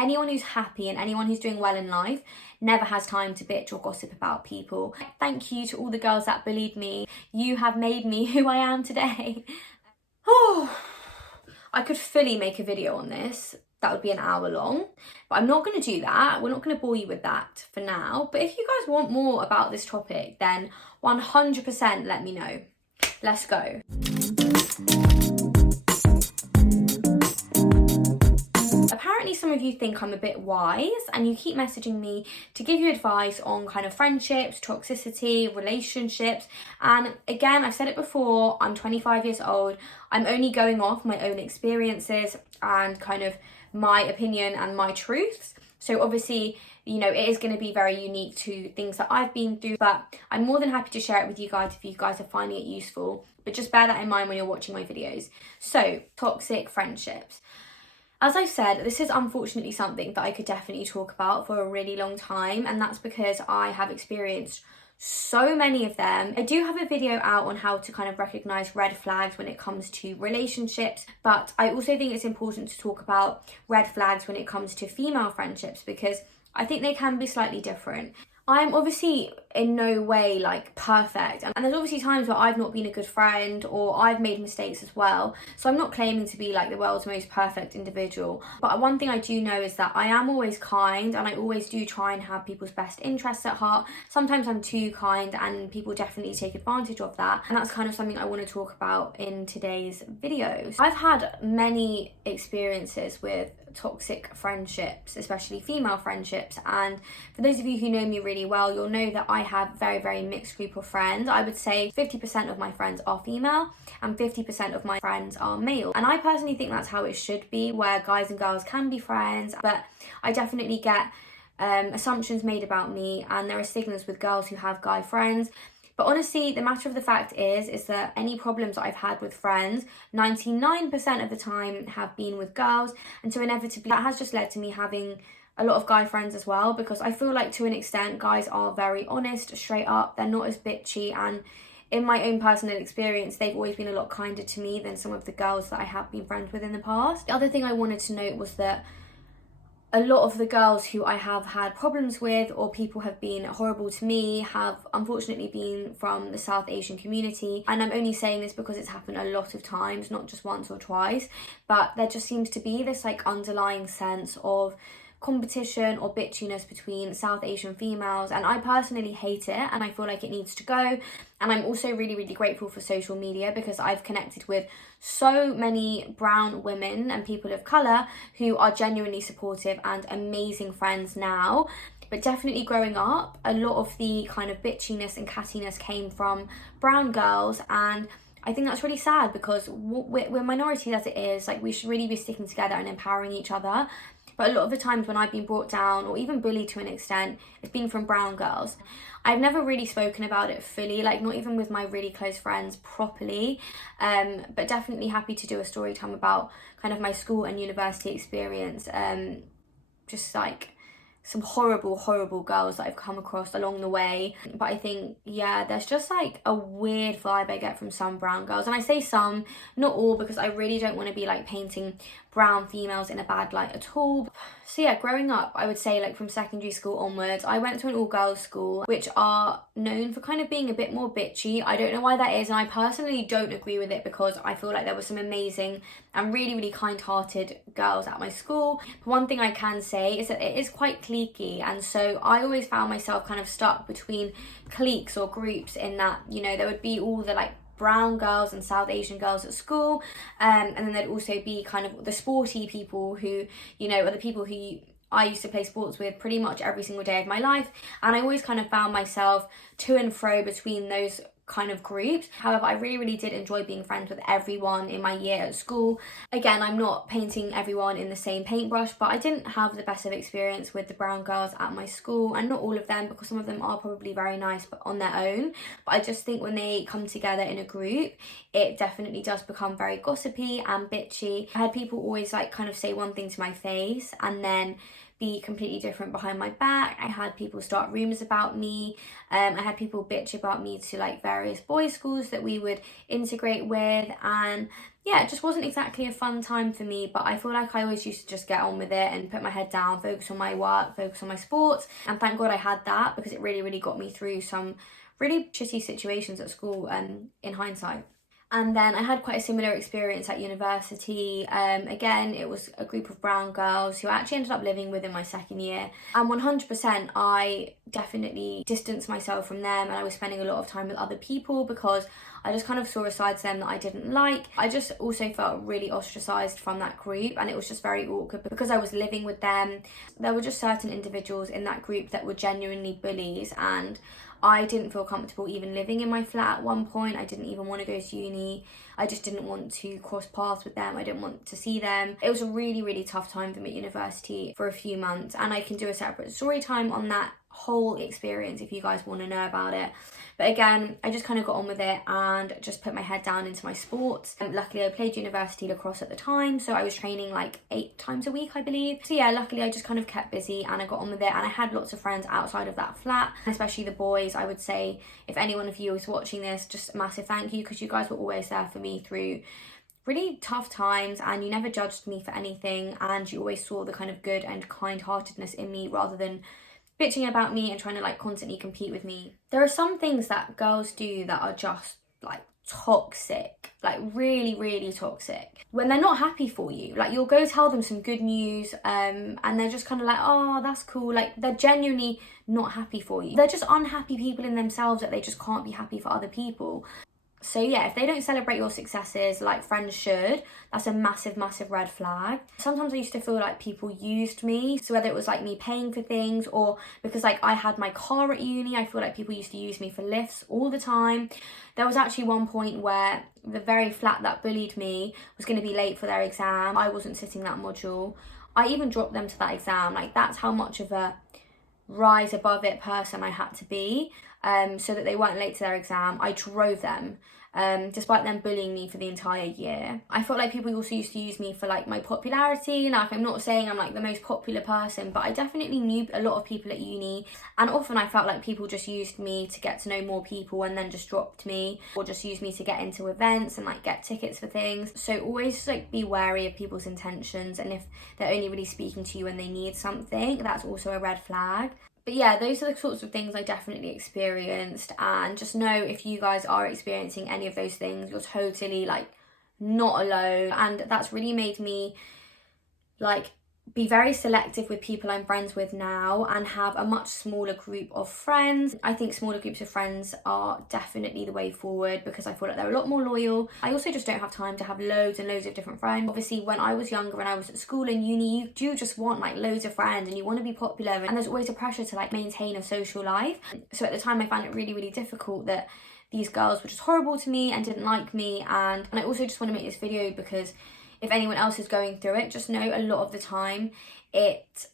Anyone who's happy and anyone who's doing well in life never has time to bitch or gossip about people. Thank you to all the girls that bullied me. You have made me who I am today. Oh, I could fully make a video on this. That would be an hour long, but I'm not going to do that. We're not going to bore you with that for now. But if you guys want more about this topic, then 100% let me know. Let's go. Apparently some of you think I'm a bit wise and you keep messaging me to give you advice on kind of friendships, toxicity, relationships. And again, I've said it before, I'm 25 years old. I'm only going off my own experiences and kind of my opinion and my truths. So obviously, you know, it is going to be very unique to things that I've been through, but I'm more than happy to share it with you guys if you guys are finding it useful. But just bear that in mind when you're watching my videos. So, toxic friendships. As I've said, this is unfortunately something that I could definitely talk about for a really long time, and that's because I have experienced so many of them. I do have a video out on how to kind of recognise red flags when it comes to relationships, but I also think it's important to talk about red flags when it comes to female friendships because I think they can be slightly different. I'm obviously in no way like perfect, and there's obviously times where I've not been a good friend or I've made mistakes as well, so I'm not claiming to be like the world's most perfect individual. But one thing I do know is that I am always kind and I always do try and have people's best interests at heart. Sometimes I'm too kind and people definitely take advantage of that, and that's kind of something I want to talk about in today's videos. I've had many experiences with toxic friendships, especially female friendships, and for those of you who know me really well, you'll know that I have very mixed group of friends. I would say 50% of my friends are female and 50% of my friends are male, and I personally think that's how it should be, where guys and girls can be friends. But I definitely get assumptions made about me, and there are stigmas with girls who have guy friends. But honestly, the matter of the fact is that any problems that I've had with friends, 99% of the time have been with girls. And so inevitably, that has just led to me having a lot of guy friends as well, because I feel like to an extent, guys are very honest, straight up. They're not as bitchy. And in my own personal experience, they've always been a lot kinder to me than some of the girls that I have been friends with in the past. The other thing I wanted to note was that a lot of the girls who I have had problems with or people have been horrible to me have unfortunately been from the South Asian community. And I'm only saying this because it's happened a lot of times, not just once or twice, but there just seems to be this like underlying sense of competition or bitchiness between South Asian females, and I personally hate it and I feel like it needs to go. And I'm also really grateful for social media because I've connected with so many brown women and people of colour who are genuinely supportive and amazing friends now. But definitely growing up, a lot of the kind of bitchiness and cattiness came from brown girls, and I think that's really sad because we're minorities as it is. Like, we should really be sticking together and empowering each other. But a lot of the times when I've been brought down or even bullied to an extent, it's been from brown girls. I've never really spoken about it fully, like not even with my really close friends properly, but definitely happy to do a story time about kind of my school and university experience, just like some horrible girls that I've come across along the way. But I think, yeah, there's just like a weird vibe I get from some brown girls, and I say some, not all, because I really don't want to be like painting brown females in a bad light at all. So yeah, growing up, I would say like from secondary school onwards, I went to an all-girls school, which are known for kind of being a bit more bitchy. I don't know why that is, and I personally don't agree with it because I feel like there were some amazing and really kind-hearted girls at my school. But one thing I can say is that it is quite cliquey, and so I always found myself kind of stuck between cliques or groups in that, you know, there would be all the like brown girls and South Asian girls at school, and then there'd also be kind of the sporty people who, you know, are the people who I used to play sports with pretty much every single day of my life, and I always kind of found myself to and fro between those kind of groups. However, I really did enjoy being friends with everyone in my year at school. Again, I'm not painting everyone in the same paintbrush, but I didn't have the best of experience with the brown girls at my school, and not all of them, because some of them are probably very nice but on their own. But I just think when they come together in a group, it definitely does become very gossipy and bitchy. I had people always like kind of say one thing to my face and then be completely different behind my back. I had people start rumours about me. I had people bitch about me to like various boys' schools that we would integrate with, and yeah, it just wasn't exactly a fun time for me. But I feel like I always used to just get on with it and put my head down, focus on my work, focus on my sports, and thank God I had that, because it really got me through some really shitty situations at school, in hindsight. And then I had quite a similar experience at university. Again, it was a group of brown girls who I actually ended up living with in my second year. And 100% I definitely distanced myself from them, and I was spending a lot of time with other people because I just kind of saw a side to them that I didn't like. I just also felt really ostracised from that group, and it was just very awkward because I was living with them. There were just certain individuals in that group that were genuinely bullies, and I didn't feel comfortable even living in my flat at one point. I didn't even want to go to uni. I just didn't want to cross paths with them. I didn't want to see them. It was a really tough time for me at university for a few months, and I can do a separate story time on that whole experience if you guys want to know about it. But again, I just kind of got on with it and just put my head down into my sports. And luckily I played university lacrosse at the time, so I was training like 8 times a week, I believe. So yeah, luckily I just kind of kept busy and I got on with it, and I had lots of friends outside of that flat, especially the boys. I would say if any one of you is watching this, just a massive thank you, because you guys were always there for me through really tough times, and you never judged me for anything, and you always saw the kind of good and kind-heartedness in me rather than bitching about me and trying to like constantly compete with me. There are some things that girls do that are just like toxic, like really toxic. When they're not happy for you, like you'll go tell them some good news, and they're just kind of like, oh, that's cool. Like they're genuinely not happy for you. They're just unhappy people in themselves that they just can't be happy for other people. So yeah, if they don't celebrate your successes like friends should, that's a massive red flag. Sometimes I used to feel like people used me. So whether it was like me paying for things, or because like I had my car at uni, I feel like people used to use me for lifts all the time. There was actually one point where the very flat that bullied me was going to be late for their exam. I wasn't sitting that module. I even dropped them to that exam. Like that's how much of a rise above it person I had to be, so that they weren't late to their exam. I drove them, despite them bullying me for the entire year. I felt like people also used to use me for like my popularity. Like I'm not saying I'm like the most popular person, but I definitely knew a lot of people at uni, and often I felt like people just used me to get to know more people and then just dropped me, or just used me to get into events and like get tickets for things. So always like be wary of people's intentions, and if they're only really speaking to you when they need something, that's also a red flag. But yeah, those are the sorts of things I definitely experienced, and just know if you guys are experiencing any of those things, you're totally like not alone. And that's really made me like be very selective with people I'm friends with now, and have a much smaller group of friends. I think smaller groups of friends are definitely the way forward, because I feel like they're a lot more loyal. I also just don't have time to have loads and loads of different friends. Obviously when I was younger and I was at school and uni, you do just want like loads of friends and you want to be popular, and there's always a pressure to like maintain a social life. So at the time I found it really difficult that these girls were just horrible to me and didn't like me. And I also just want to make this video because if anyone else is going through it, just know a lot of the time it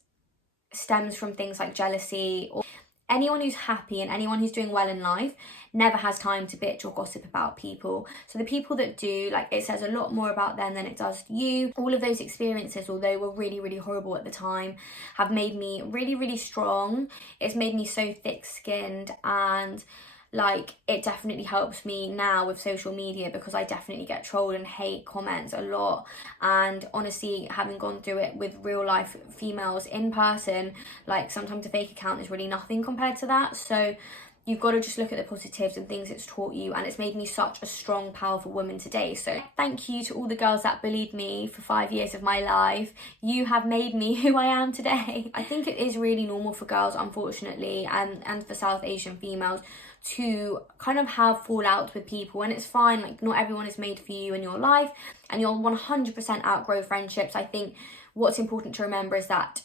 stems from things like jealousy. Or anyone who's happy and anyone who's doing well in life never has time to bitch or gossip about people. So the people that do, like, it says a lot more about them than it does you. All of those experiences, although were really horrible at the time, have made me really strong. It's made me so thick-skinned, and like it definitely helps me now with social media, because I definitely get trolled and hate comments a lot. And honestly, having gone through it with real life females in person, like sometimes a fake account is really nothing compared to that. So you've got to just look at the positives and things it's taught you, and it's made me such a strong, powerful woman today. So thank you to all the girls that bullied me for 5 years of my life. You have made me who I am today. I think it is really normal for girls, unfortunately, and for South Asian females to kind of have fallouts with people, and it's fine. Like not everyone is made for you in your life, and you'll 100% outgrow friendships. I think what's important to remember is that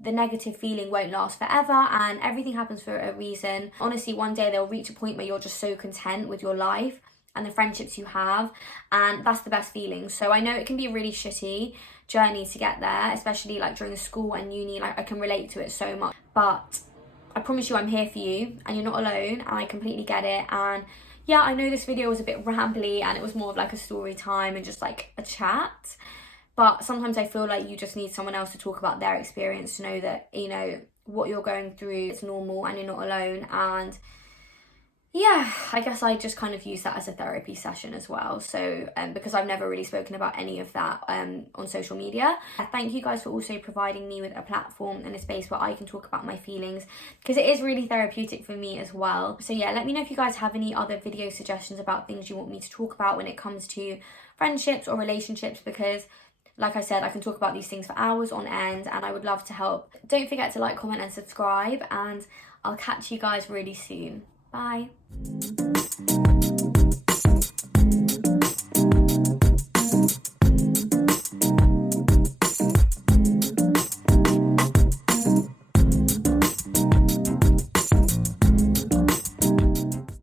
the negative feeling won't last forever, and everything happens for a reason. Honestly, one day they'll reach a point where you're just so content with your life and the friendships you have, and that's the best feeling. So I know it can be a really shitty journey to get there, especially like during school and uni. Like I can relate to it so much, but I promise you I'm here for you, and you're not alone, and I completely get it. And yeah, I know this video was a bit rambly and it was more of like a story time and just like a chat, But sometimes I feel like you just need someone else to talk about their experience to know that, you know, what you're going through is normal and you're not alone. And yeah, I guess I just kind of use that as a therapy session as well. So because I've never really spoken about any of that on social media. Thank you guys for also providing me with a platform and a space where I can talk about my feelings, because it is really therapeutic for me as well. So yeah, let me know if you guys have any other video suggestions about things you want me to talk about when it comes to friendships or relationships, because like I said, I can talk about these things for hours on end and I would love to help. Don't forget to like, comment and subscribe, and I'll catch you guys really soon. Bye.